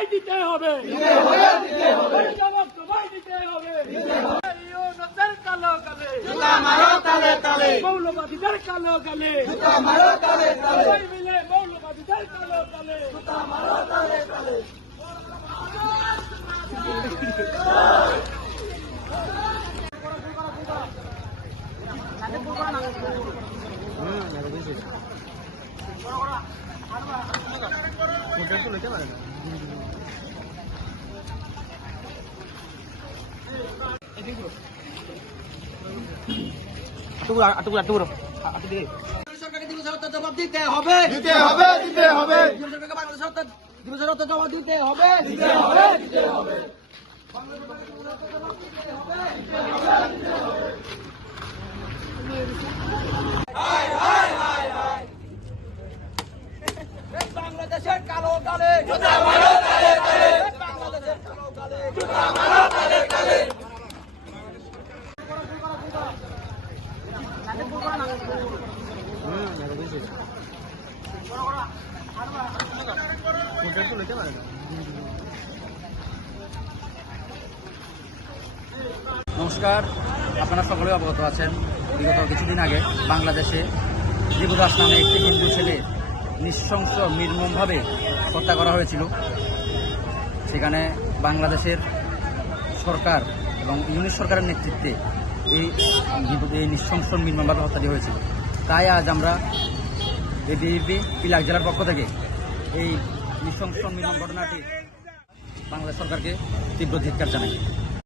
সবাই দিতে হবে, জবাব সবাই দিতে হবে। ইউনূসের কালো কালে মৌলবাদীদের কালো কালে সবাই মিলে মৌলবাদীদের কালো কালে সরকারকে দিবস জবাব দিতে হবে, দিতে হবে, দিতে হবে, সরকারকে বাংলাদেশ দিবস জবাব দিতে হবে, দিতে হবে, দিতে হবে। বাংলাদেশের কালো কালে বাংলাদেশের কালো কালে নমস্কার, আপনারা সকলে অবগত আছেন বিগত কিছুদিন আগে বাংলাদেশে জীবদাস নামে একটি হিন্দু ছেলে নৃশংস নির্মমভাবে হত্যা করা হয়েছিল। সেখানে বাংলাদেশের সরকার এবং ইউনিট সরকারের নেতৃত্বে এই নৃশংস নির্মমভাবে হত্যাটি হয়েছিল। তাই আজ আমরা এবিপি পিলাক জেলার পক্ষ থেকে এই নৃশংস নির্মম ঘটনাটি বাংলাদেশ সরকারকে তীব্র ধিক্কার জানাই।